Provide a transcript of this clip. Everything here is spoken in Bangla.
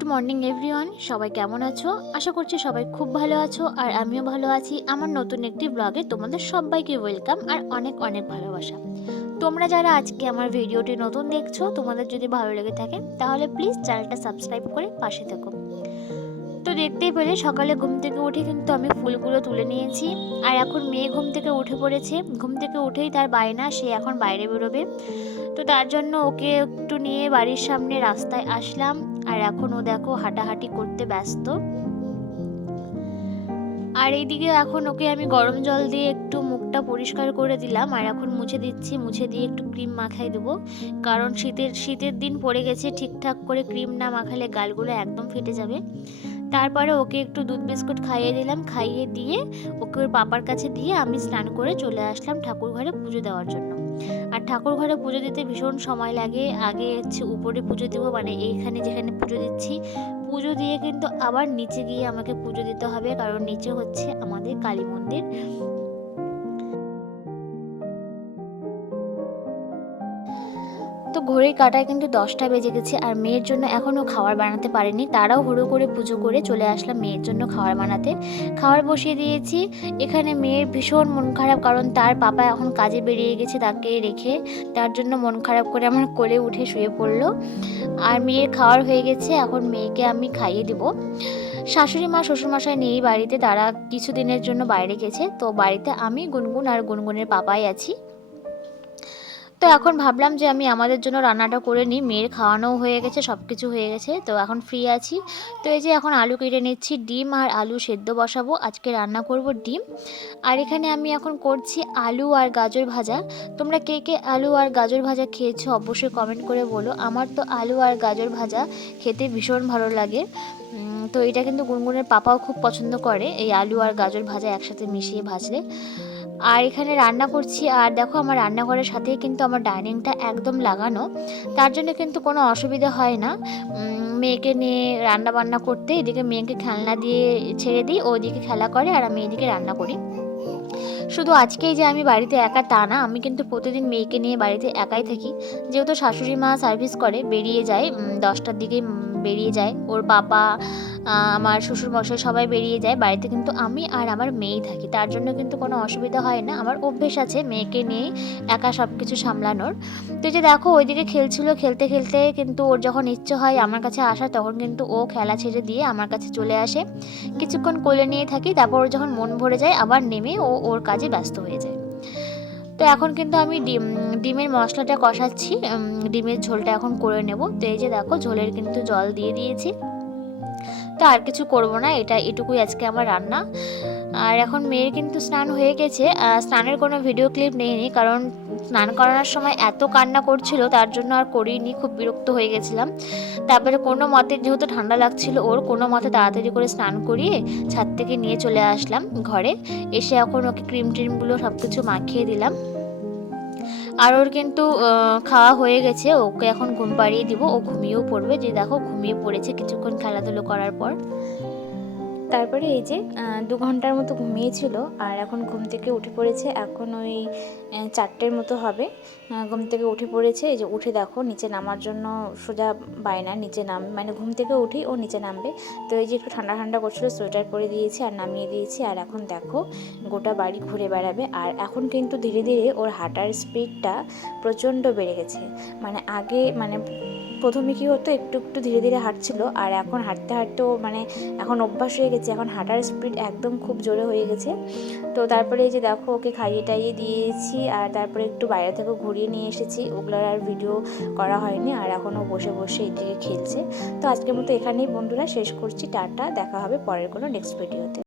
গুড মর্নিং এভরিওয়ান, সবাই কেমন আছো? আশা করছি সবাই খুব ভালো আছো আর আমিও ভালো আছি। আমার নতুন একটি ব্লগে তোমাদের সবাইকে ওয়েলকাম আর অনেক অনেক ভালোবাসা। তোমরা যারা আজকে আমার ভিডিওটি নতুন দেখছো, তোমাদের যদি ভালো লেগে থাকে তাহলে প্লিজ চ্যানেলটা সাবস্ক্রাইব করে পাশে থেকো। তো দেখতেই পেলে সকালে ঘুম থেকে উঠে কিন্তু আমি ফুলগুলো তুলে নিয়েছি। আর এখন মেয়ে ঘুম থেকে উঠে পড়েছে। ঘুম থেকে উঠেই তার বায়না, সে এখন বাইরে বেরোবে। তো তার জন্য ওকে একটু নিয়ে বাড়ির সামনে রাস্তায় আসলাম। আর এখন ও দেখো হাঁটাহাঁটি করতে ব্যস্ত। আর এইদিকে এখন ওকে আমি গরম জল দিয়ে একটু মুখটা পরিষ্কার করে দিলাম। আর এখন মুছে দিচ্ছি, মুছে দিয়ে একটু ক্রিম মাখাই দেবো। কারণ শীতের দিন পড়ে গেছে, ঠিকঠাক করে ক্রিম না মাখালে গালগুলো একদম ফেটে যাবে। তারপরে ওকে একটু দুধ বিস্কুট খাইয়ে দিলাম, খাইয়ে দিয়ে ওকে ওর পাপার কাছে দিয়ে আমি স্নান করে চলে আসলাম ঠাকুর ঘরে পুজো দেওয়ার জন্য। আর ঠাকুর ঘরে পুজো দিতে ভীষণ সময় লাগে। আগে হচ্ছে উপরে পুজো দেবো, মানে এইখানে যেখানে পুজো দিচ্ছি, পুজো দিয়ে কিন্তু আবার নিচে গিয়ে আমাকে পুজো দিতে হবে, কারণ নিচে হচ্ছে আমাদের কালী মন্দির। তো ঘড়ির কাঁটায় কিন্তু 10টা বেজে গেছে আর মেয়ের জন্য এখনও খাবার বানাতে পারিনি। তারাও হুড়ো করে পুজো করে চলে আসলাম মেয়ের জন্য খাবার বানাতে। খাবার বসিয়ে দিয়েছি। এখানে মেয়ের ভীষণ মন খারাপ, কারণ তার পাপা এখন কাজে বেরিয়ে গেছে তাকে রেখে। তার জন্য মন খারাপ করে আমার কোলে উঠে শুয়ে পড়লো। আর মেয়ের খাওয়ার হয়ে গেছে, এখন মেয়েকে আমি খাইয়ে দেবো। শাশুড়ি মা শ্বশুরমশাই নেই বাড়িতে, তারা কিছুদিনের জন্য বাইরে গেছে। তো বাড়িতে আমি, গুনগুন আর গুনগুনের পাপাই আছি। তো এখন ভাবলাম যে আমি আমাদের জন্য রান্নাটা করে নিই। মেয়ের খাওয়ানোও হয়ে গেছে, সব কিছু হয়ে গেছে, তো এখন ফ্রি আছি। তো এই যে এখন আলু কেটে নিচ্ছি, ডিম আর আলু সেদ্ধ বসাবো। আজকে রান্না করব ডিম। আর এখানে আমি এখন করছি আলু আর গাজর ভাজা। তোমরা কে কে আলু আর গাজর ভাজা খেয়েছো অবশ্যই কমেন্ট করে বলো। আমার তো আলু আর গাজর ভাজা খেতে ভীষণ ভালো লাগে। তো এটা কিন্তু গুনগুনের পাপাও খুব পছন্দ করে, এই আলু আর গাজর ভাজা একসাথে মিশিয়ে ভাজলে। আর এখানে রান্না করছি। আর দেখো আমার রান্নাঘরের সাথেই কিন্তু আমার ডাইনিংটা একদম লাগানো, তার জন্য কিন্তু কোনো অসুবিধা হয় না মেয়েকে নিয়ে রান্না বান্না করতে। এদিকে মেয়েকে খেলনা দিয়ে ছেড়ে দিই, ওদিকে খেলা করে আর আমি এদিকে রান্না করি। শুধু আজকেই যে আমি বাড়িতে একা তা না, আমি কিন্তু প্রতিদিন মেয়েকে নিয়ে বাড়িতে একাই থাকি। যেহেতু শাশুড়ি মা সার্ভিস করে, বেরিয়ে যায় 10টার দিকে বেরিয়ে যায়। ওর পাপা, আমার শ্বশুরমশাই সবাই বেরিয়ে যায়, বাড়িতে কিন্তু আমি আর আমার মেয়েই থাকি। তার জন্য কিন্তু কোনো অসুবিধা হয় না। আমার অভ্যেস আছে মেয়েকে নিয়ে একা সব কিছু সামলানোর। তো এই যে দেখো ওইদিকে খেলছিল, খেলতে খেলতে কিন্তু ওর যখন ইচ্ছে হয় আমার কাছে আসার, তখন কিন্তু ও খেলা ছেড়ে দিয়ে আমার কাছে চলে আসে। কিছুক্ষণ কোলে নিয়ে থাকি, তারপর ওর যখন মন ভরে যায় আবার নেমে ও ওর কাজে ব্যস্ত হয়ে যায়। তো এখন কিন্তু আমি ডিমের মশলাটা কষাচ্ছি। ডিমের ঝোলটা এখন করে নেব। তো এই যে দেখো ঝোলের কিন্তু জল দিয়ে দিয়েছি। তো আর কিছু করব না, এটুকুই আজকে আমার রান্না। আর এখন মেয়ের কিন্তু স্নান হয়ে গেছে। স্নানের কোনো ভিডিও ক্লিপ নেইনি, কারণ স্নান করানোর সময় এত কান্না করছিল, তার জন্য আর করিনি, খুব বিরক্ত হয়ে গেছিলাম। তারপরে কোনো মতে, যেহেতু ঠান্ডা লাগছিল ওর, কোনো মতে তাড়াতাড়ি করে স্নান করিয়ে ছাদ থেকে নিয়ে চলে আসলাম ঘরে। এসে এখন ওকে ক্রিম ট্রিমগুলো সব কিছু মাখিয়ে দিলাম। আর ওর কিন্তু খাওয়া হয়ে গেছে, ওকে এখন ঘুম পাড়িয়ে দিব, ও ঘুমিয়েও পড়বে। যে দেখো ঘুমিয়ে পড়েছে কিছুক্ষণ খেলাধুলো করার পর। তারপরে এই যে 2 ঘন্টার মতো ঘুমিয়েছিল আর এখন ঘুম থেকে উঠে পড়েছে। এখন ওই 4টের মতো হবে। ঘুম থেকে উঠে পড়েছে। এই যে উঠে দেখো নিচে নামার জন্য সোজা বায়না, নিচে নাম, মানে ঘুম থেকে উঠেই ও নিচে নামবে। তো এই যে একটু ঠান্ডা ঠান্ডা করছিল, সোয়েটার পরে দিয়েছি আর নামিয়ে দিয়েছি। আর এখন দেখো গোটা বাড়ি ঘুরে বেড়াবে। আর এখন কিন্তু ধীরে ধীরে ওর হাঁটার স্পিডটা প্রচণ্ড বেড়ে গেছে। মানে আগে, মানে প্রথমে কী হতো, একটু একটু ধীরে ধীরে হাঁটছিল, আর এখন হাঁটতে হাঁটতেও মানে এখন অভ্যাস হয়ে গেছে, এখন হাঁটার স্পিড একদম খুব জোরে হয়ে গেছে। তো তারপরে এই যে দেখো ওকে খাইয়ে টাইয়ে দিয়েছি, আর তারপরে একটু বাইরে থেকে ঘুরিয়ে নিয়ে এসেছি, ওগুলোর আর ভিডিও করা হয়নি। আর এখনও বসে বসে এদিকে খেলছে। তো আজকের মতো এখানেই বন্ধুরা শেষ করছি, টাটা, দেখা হবে পরের কোনো নেক্সট ভিডিওতে।